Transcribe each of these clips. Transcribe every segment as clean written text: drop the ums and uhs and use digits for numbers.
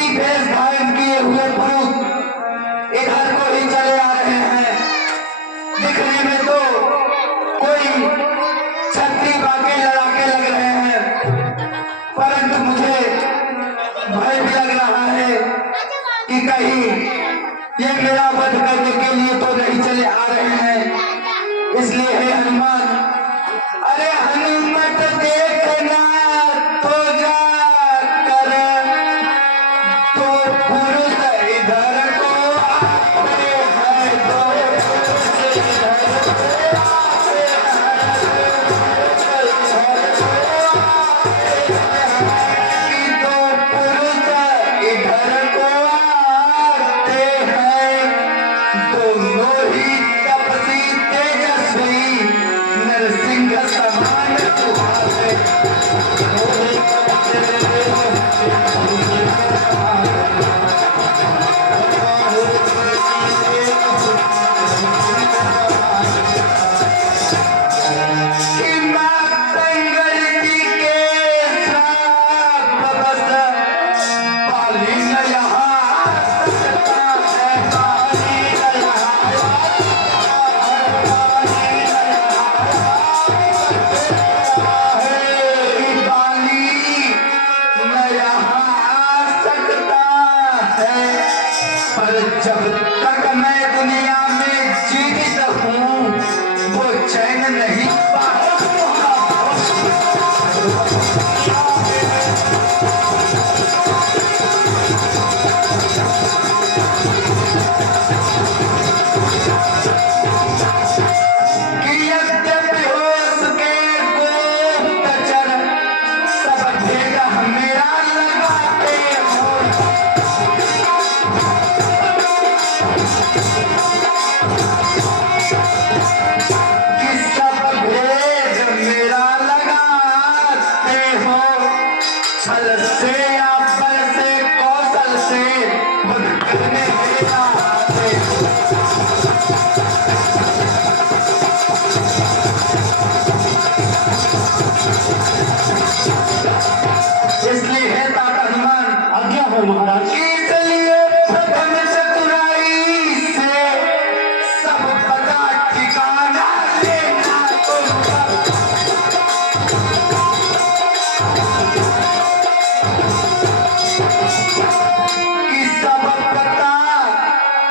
कुर्सी भेष धारण किए हुए पुरुष इधर को ही चले आ रहे हैं। दिखने में तो कोई छतरी बाके लड़ाके लग रहे हैं, परंतु मुझे भय भी लग रहा है कि कहीं ये मेरा वध करने के लिए तो नहीं चले आ रहे हैं। इसलिए हे हनुमान, अरे हनुमत देखना तो जा कर, तो पुरुष इधर को आते हैं, तो पुरुष इधर को आते हैं, तो पुरुष इधर को आते हैं। दोनों ही तपसी तेजस्वी नरसिंह समान सुहावे, कि मातंगल जी के श्राप बस पाली न यहाँ सकता है, पाली न बाली न यहाँ आ सकता है। पर जब तक मैं दुनिया में जीवित हूँ वो चैन नहीं पाऊंगा। कि यद्यपि हो उसके गुप्तचर सब भेद मेरा लगाते हो, कि सब भेद मेरा लगाते हो। छल से या बल से कौशल से वध करने मेरा आते हो। इसलिए हे तात हनुमान, आज्ञा हो महाराज। इसलिए प्रथम चतुराई से सब पता ठिकाना लेना तुमका। कि सब पता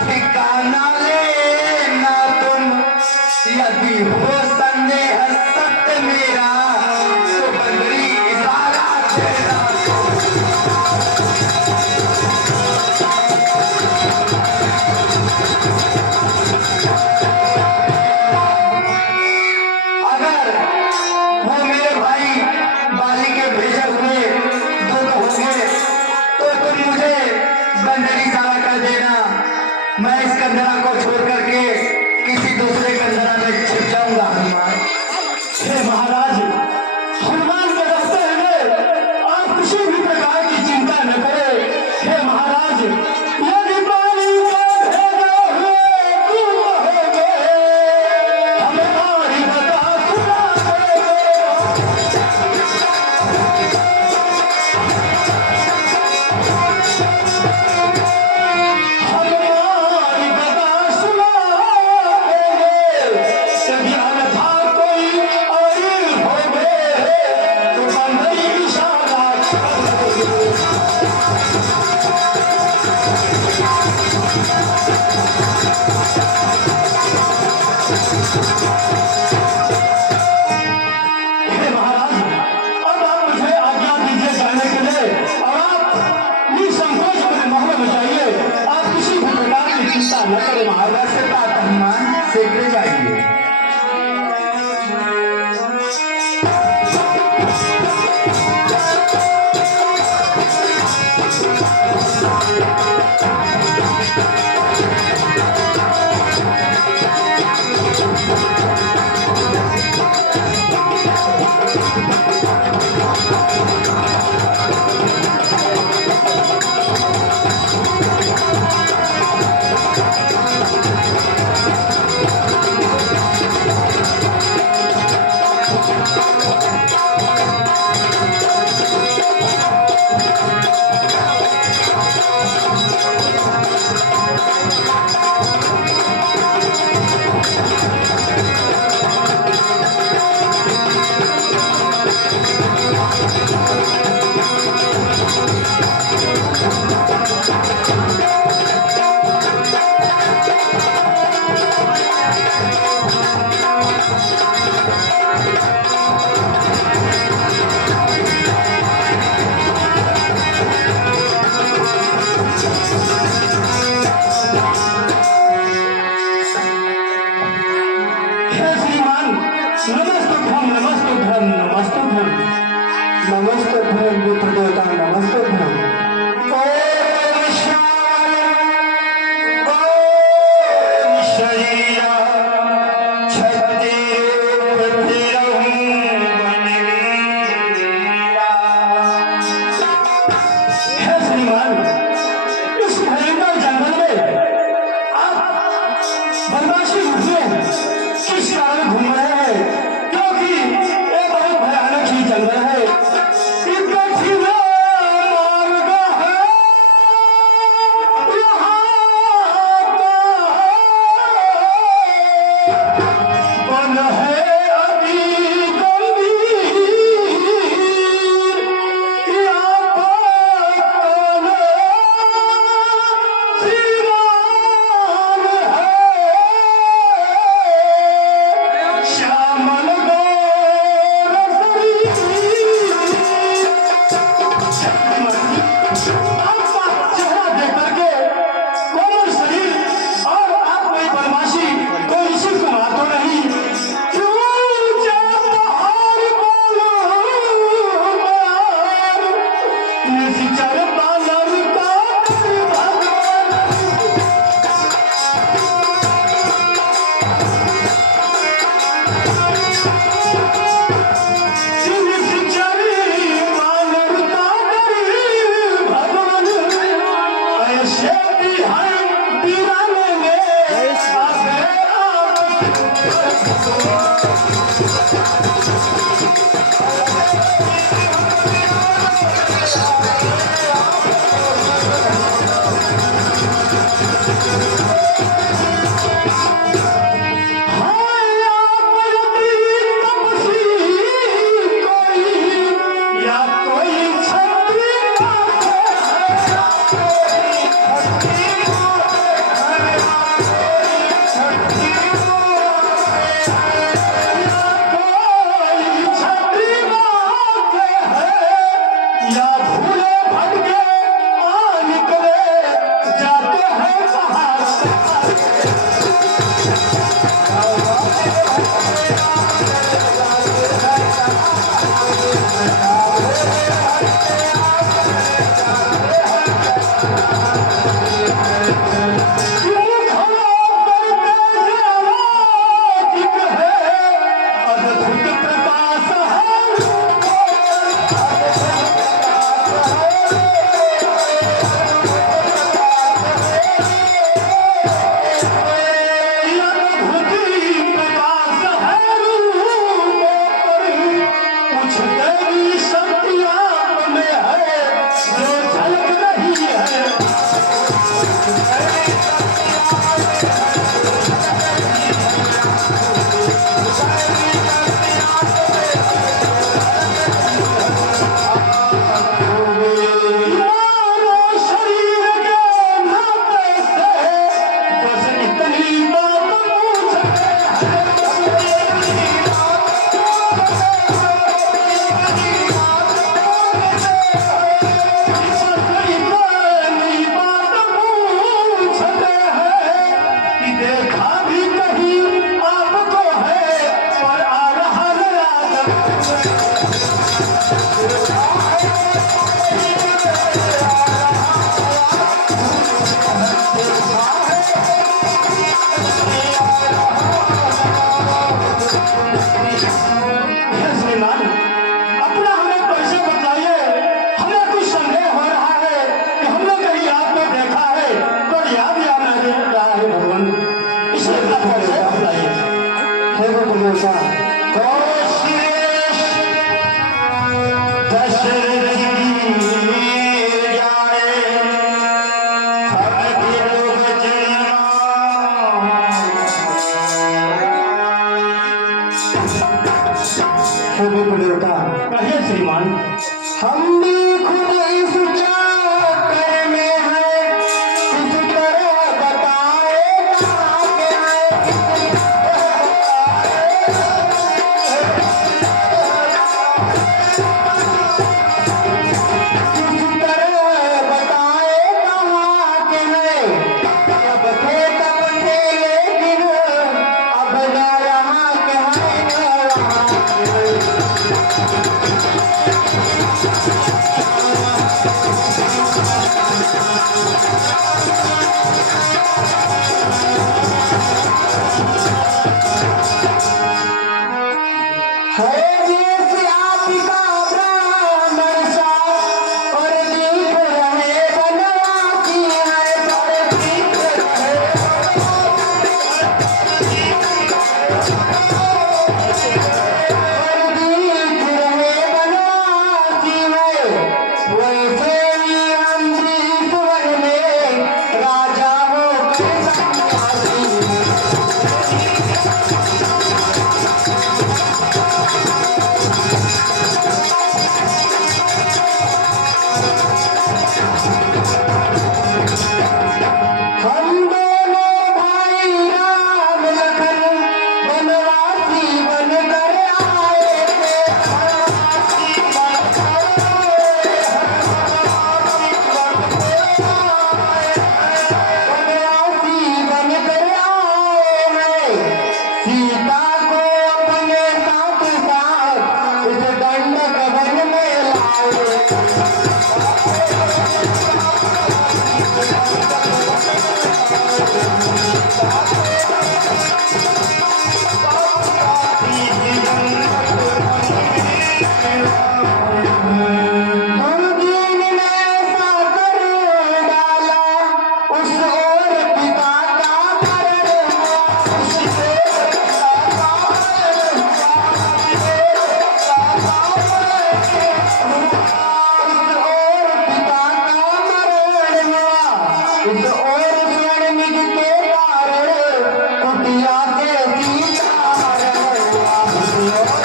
ठिकाना लेना तुम, यदि हो संदेह सत्य मेरा तो बंदरी इशारा देना। अगर वो मेरे भाई बाली के भेजे हुए दूत होंगे तो तुम मुझे बंदरी इशारा कर देना। मैं इस कंदरा को छोड़ करके किसी दूसरे कंदरा में छिप जाऊंगा। हनुमान, हे महाराज, हनुमान के रास्ते हैं, आप किसी भी प्रकार की चिंता न करें। हे महाराज, यदि बाली को भेजे हुए दूत होंगे, हमारी बता सुनाएंगे। हमारी बता सुनाएंगे, यदि अन्यथा कहिए श्रीमान। हम भी खुद इस चक्कर में हैं, किस तरह बताएगा किस तरह बताए कहाँ के हैं। अब थे तब थे लेकिन अब न यहाँ के हैं न वहाँ के हैं। है जैसे आपका ब्राह्मण सा और दिख रहे बनवासी है, पर दिख रहे बनवासी है। वैसे ही हम त्रिभुवन में राजा होकर सन्यासी हैं। हम दोनों भाई राम लखन बनवासी बनकर आए थे। बनवासी बनकर आए हैं, सीता को अपने साथ साथ इस दंडक वन में लाए। दुर्दीन ने ऐसा कर डाला, उस ओर पिता का मरण हुआ। उस ओर पिता का मरण हुआ। उस ओर स्वर्णिक के कारण कुटिया से सीता हरण हुआ। उस ओर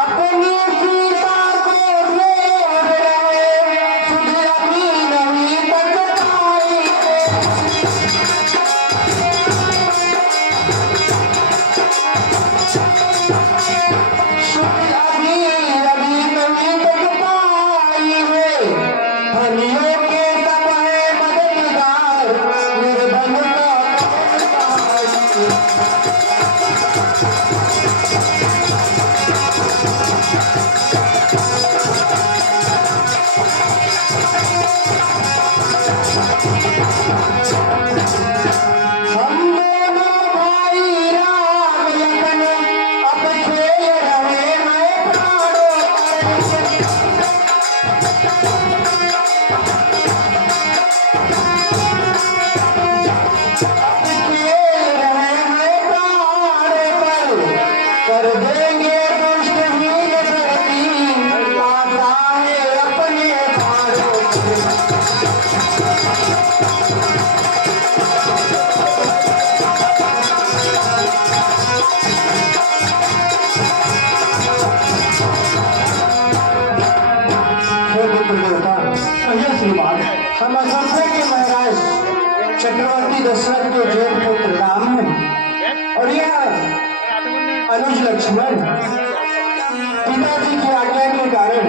अपनी सीता को ढूंढ रहे, सुध अभी नहीं तक पाई। महाराज दशरथ के ज्येष्ठ पुत्र राम है और यह अनुज लक्ष्मण। पिताजी की आज्ञा के कारण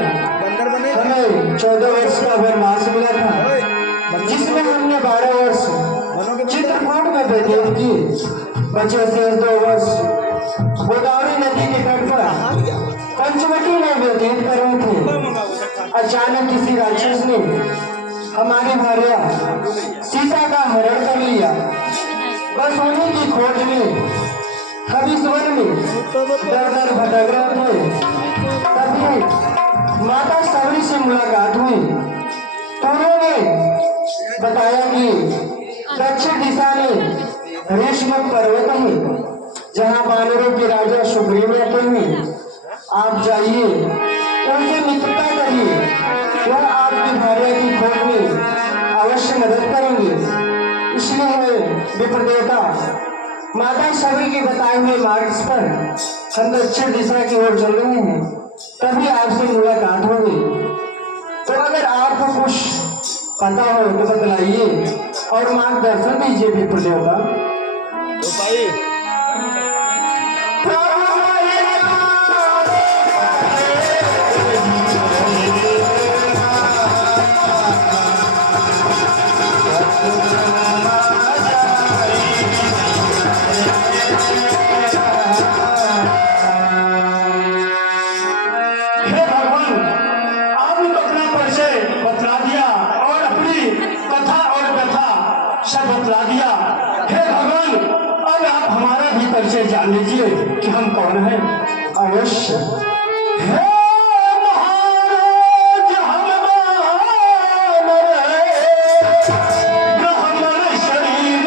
हमें 14 वर्ष का वनवास मिला था, जिसमें हमने 12 वर्ष चित्रकूट में व्यतीत किए। बचे शेष 2 वर्ष गोदावरी नदी के तट पर पंचवटी में व्यतीत कर रहे थे। अचानक किसी राक्षस ने हमारी भार्या सीता का हरण कर लिया। बस उन्हीं की खोज में हम इस वन में दर दर भटक रहे थे। तभी माता सबरी से मुलाकात हुई। उन्होंने बताया कि दक्षिण दिशा में ऋषमुख पर्वत है, जहाँ वानरों के राजा सुग्रीव रहते हैं। आप जाइए, उनसे मित्रता करिए, वह आपकी भार्या की खोज में अवश्य मदद करेंगे। इसलिए विप्र देवता माता सबरी के बताए हुए मार्ग पर हम दक्षिण दिशा की ओर चल रहे हैं। तभी आपसे मुलाकात होगी। तो अगर आपको कुछ पता हो तो बतलाइए और मार्गदर्शन दीजिए विप्र देवता। तो भाई जान लीजिए कि हम कौन हैं। अवश्य हे महाराज, हम ब्राह्मण शरीर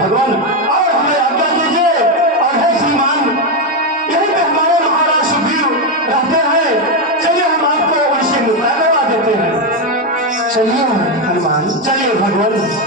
भगवान और हमें आज्ञा दीजिए। और है श्रीमान, यहीं पे हमारे महाराज सुग्रीव रहते हैं। चलिए हम आपको उनसे मुलाकात करवा देते हैं। चलिए हनुमान, चलिए भगवान।